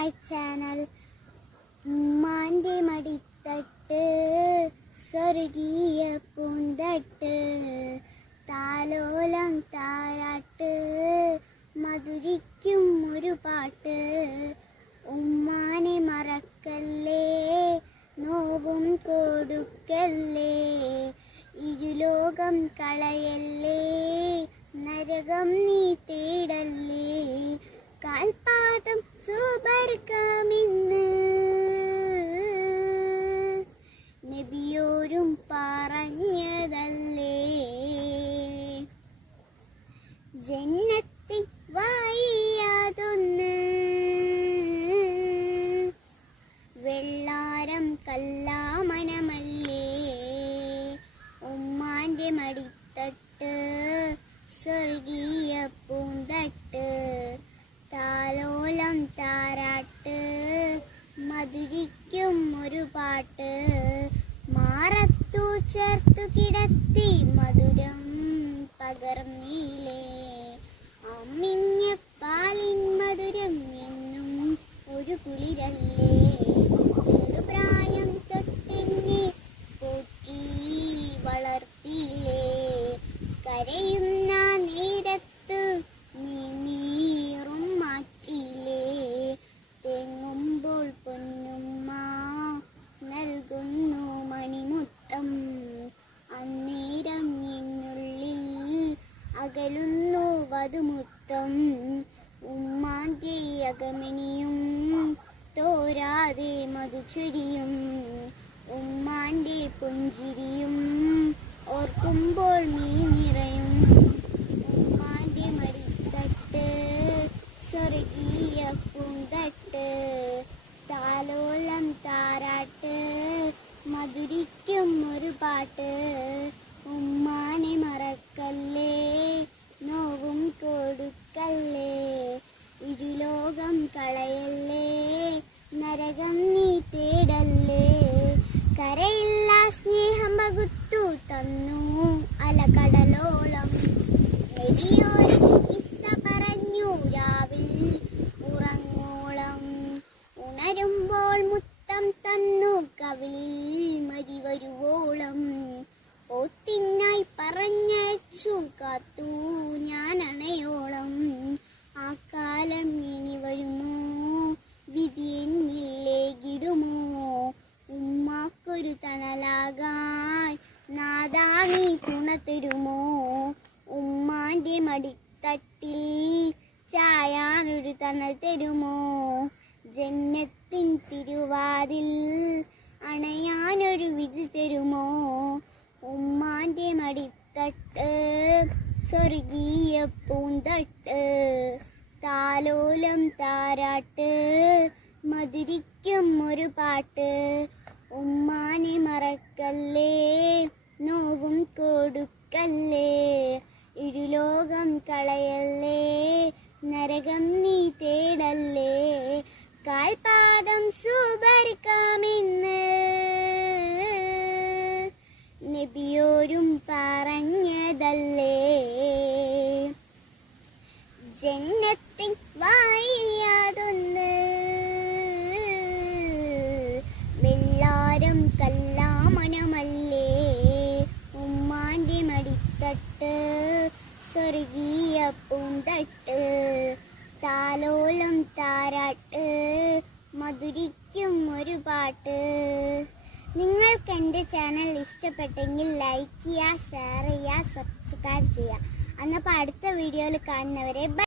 My channel. ഉമ്മാൻ്റെ മടിത്തട്ട് സ്വർഗീയ പൂന്തട്ട്, താലോലം താരാട്ട് മധുരിക്കും ഒരു പാട്ട്. ഉമ്മാനെ മറക്കല്ലേ, നോവും കൊടുക്കല്ലേ, ഇരുലോകം കളയല്ലേ, നരകം നീ തേടല്ലേ. കാൽപാദം സുബർക്കമിന്ന് നബിയോരും പറഞ്ഞതല്ലേ. ജന്നത്തിൽ വായിയാതൊന്ന് വെള്ളാരം കല്ലാമനമല്ലേ. ഉമ്മാൻ്റെ മടിത്തട്ട് സ്വർഗീയ പൂന്തട്ട്, താലോലം താരാട്ട് മധുരിക്കും ഒരു പാട്ട്. മാറത്തു ചേർത്തു കിടത്തി മധുരം പകർന്നീലേ, അമ്മിഞ്ഞ പാലിൻ മധുരം എന്നും ഒരു കുളിരല്ലേ. ചെറുപ്രായം തൊട്ടെന്നെ പോറ്റി വളർത്തിയില്ലേ, കരയുന്ന നേരത്ത് നീറും മാറ്റിയില്ലേ. തെങ്ങുമ്പോൾ പൊന്നുമ്മ നൽകുന്നു മണിമുത്തം, അന്നേരം എന്നുള്ളിൽ അകലുന്നു വധുമുത്തം. ഉമ്മാൻ്റെ അകമനിയും തോരാതെ മധുചൊരിയും, ഉമ്മാൻ്റെ പുഞ്ചിരിയും ഓർക്കുമ്പോൾ നീ നിറയും. ഉമ്മാൻ്റെ മടിത്തട്ട് സ്വർഗീയ പൂന്തട്ട്, താലോലം താരാട്ട് മധുരിക്കും ഒരു പാട്ട്. ഉമ്മാനെ മറക്കല്ലേ, നോവും കൊടുക്കല്ലേ, ഇരുലോകം കളയല്ലേ, നരകം നീ തേടല്ലേ. കരയില്ല സ്നേഹം പകുത്തു തന്നു അലകടലോളം, നബിയോര് കിസ്സ പറഞ്ഞു രാവിൽ ഉറങ്ങോളം. ഉണരുമ്പോൾ മുത്തം തന്നു കവിളിൽ മരി വരുവോളം, ഓത്തിനായി പറഞ്ഞയച്ചു കാത്തു ഞാൻ അണയോളം. ആ കാലം ഇനി വരുമോ, വിധി എന്നില്ലേ കിടുമോ, ഉമ്മാക്കൊരു തണലാകാൻ നാദാ നീ തുണ തരുമോ. ഉമ്മാൻ്റെ മടിത്തട്ടിൽ ചായാനൊരു തണൽ തരുമോ, ജന്നത്തിൻ തിരുവാതിൽ അണയാനൊരു വിധി തരുമോ. ഉമ്മാൻ്റെ മടിത്തട്ട് സ്വർഗീയ പൂന്തട്ട്, താലോലം താരാട്ട് മധുരിക്കും ഒരു പാട്ട്. ഉമ്മാനെ മറക്കല്ലേ, നോവും കൊടുക്കല്ലേ, ഇരുലോകം കളയല്ലേ, നരകം നീ തേടല്ലേ. കാൽപാദം സുബർക്കമിന്ന് നബിയോരും പറഞ്ഞതല്ലേ. ജന്നത്തിൽ വായിയാതൊന്ന് വെള്ളാരം കല്ലാമനമല്ലേ. ഉമ്മാൻ്റെ മടിത്തട്ട് സ്വർഗീയ പൂന്തട്ട്, താലോലം താരാട്ട് മധുരിക്കും ഒരു പാട്ട്. നിങ്ങൾക്ക് എൻ്റെ ചാനൽ ഇഷ്ടപ്പെട്ടെങ്കിൽ ലൈക്ക് ചെയ്യുക, ഷെയർ ചെയ്യുക, സബ്സ്ക്രൈബ് ചെയ്യുക. എന്നപ്പോൾ അടുത്ത വീഡിയോയിൽ കാണുന്നവരെ ബൈ.